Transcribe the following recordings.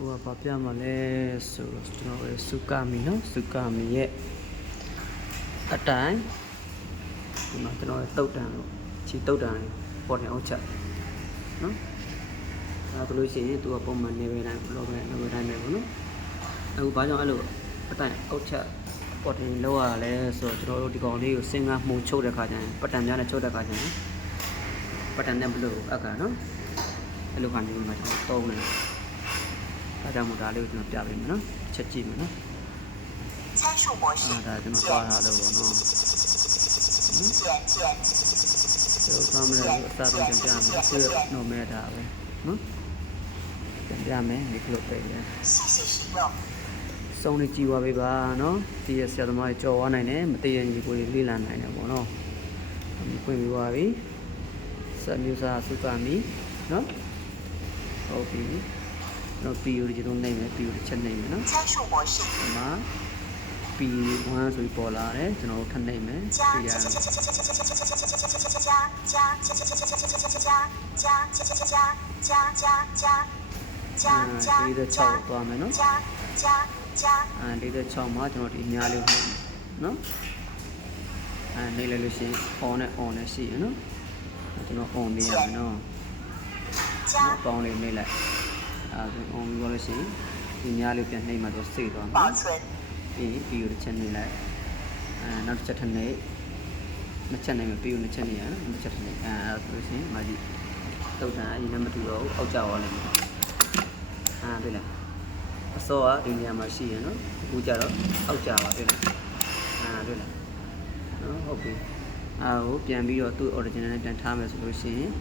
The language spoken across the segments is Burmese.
ဟိုကဘာပြမှာလဲဆိုတော့ကျွန်တော်ရဲ့စုကမီနော်စုကမီရဲ့အတိုင်းဒီမှာကျွန်တော်ရဲ့တုတ်တန်လို့ခြေတုတ်တန်ပေါ်နေအောင်ချက်နော်ဒါဆိုလို့ရှိရင်သူကပုံမှန်နေပဲတိုင်းဘလော့ပဲနေပဲတိုင်းပဲပေါ့နော်အခုဘာကြောင့်အဲ့လိုအတိုင်းအောက်ချက်ပေါ်တင်လောက်ရတာလဲဆိုတော့ကျွန်တော်တို့ဒီကောင်လေးကိုစင်ကားမှုချုပ်တဲ့ခါကျရင်ပတန်များနဲ့ချုပ်တဲ့ခါကျရင်ပတန်နဲ့ဘလို့အကနော်အဲ့လိုခါမျိုးမှာတော့တုံးနေတယ် ဒါကြောင့်မို့ဒါလေးကိုကျွန်တော်ပြပေးမယ်နော်ချက်ကြည့်မယ်နော်参数模式啊，对，这么抓它的我弄。嗯。就专门来打动点点，就是弄没打呗，嗯。点点没，你可别呀。谢谢使用。ဆုံးလေးကြည်ွားပေးပါเนาะတည့်ရဆရာသမားကြော်ွားနိုင်တယ်မတည့်ရင်ဒီကိုလေးလေးလာနိုင်တယ်ပေါ့เนาะခွင့်ပြီးွားပြီဆက်မျိုးစားစုကမီเนาะဟုတ်ပြီ ကျွန်တော် PU ကျွန်တော်နိုင်မယ် PU တစ်ချက်နိုင်မယ်နော်参数模式ဒီမှာ P1 ဆိုပြီးပေါ်လာတယ်ကျွန်တော်တို့ထပ်နိုင်မယ်加ပြ加ရ加加加加加加加加加加加46သွားမယ်နော်加加加အဲ46မှာကျွန်တော်ဒီအများလေးဟုတ်နော်အဲနေလိုက်လို့ရှိရင် on နဲ့ on နဲ့ရှိရနော်ကျွန်တော် on နေရမယ်နော်加ပေါင်းလေးနေလိုက် အာဆို on ပြီးတော့လို့ရှိရင်ဒီများလေးပြန်နှိပ်မှတော့စိတ်သွားမှာ保存ပြီးပြီးတော့တစ်ချက်နှိပ်လိုက်အာနောက်တစ်ချက်ထပ်နှိပ်နှစ်ချက်နှိပ်မယ်ပြီးတော့နှစ်ချက်နှိပ်ရနော်နှစ်ချက်ထပ်နှိပ်အာအဲ့ဒါဆိုလို့ရှိရင်မကြီးတုတ်တန်အရင်နဲ့မတူတော့ဘူးအောက်ကျသွားလိမ့်မယ်အာတွေ့လားအစောကဒီနေရာမှာရှိရနော်အခုကျတော့အောက်ကျသွားတွေ့လားအာတွေ့လားနော်ဟုတ်ပြီအာကိုပြန်ပြီးတော့သူ့ original နဲ့ပြန်ထားမယ်ဆိုလို့ရှိရင်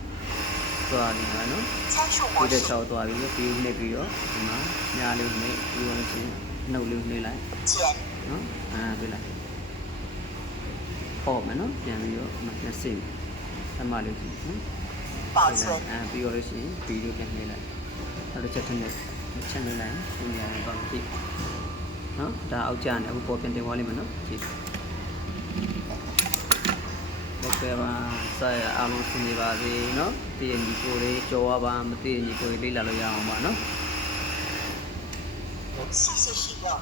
သွားနေမှာနော်ဒီတဲ့ချောက်သွားပြီးတော့ပြီးနှစ်ပြီးတော့ဒီမှာညာလေးနဲ့ပြီးတော့ချင်းနှုတ်လေးနှိမ့်လိုက်နော်အာပြလိုက်ပေါ့မယ်နော်ပြန်ပြီးတော့မှနှစ်ဆင့်အမှလေးကြည့်နော်ပေါ့ဆိုအာပြီးတော့လို့ရှိရင်ဗီဒီယိုပြန်နှိမ့်လိုက်အဲ့လိုချက်ထက်နဲ့ချက်နှိမ့်လိုက်ပြန်ရအောင်ပေါ့ကြည့်နော်ဒါအောက်ကျနေအခုပေါ်ပြန်တင်သွားလိမ့်မယ်နော်ကြည့် ဟုတ်ကဲ့ပါဆက်အားလုံးဆင်နေပါစေเนาะတည်ရင်ဒီကိုလေးကြော်ရပါမတည်ရင်ဒီကိုလေးလေ့လာလို့ရအောင်ပါเนาะဆက်ရှိပါ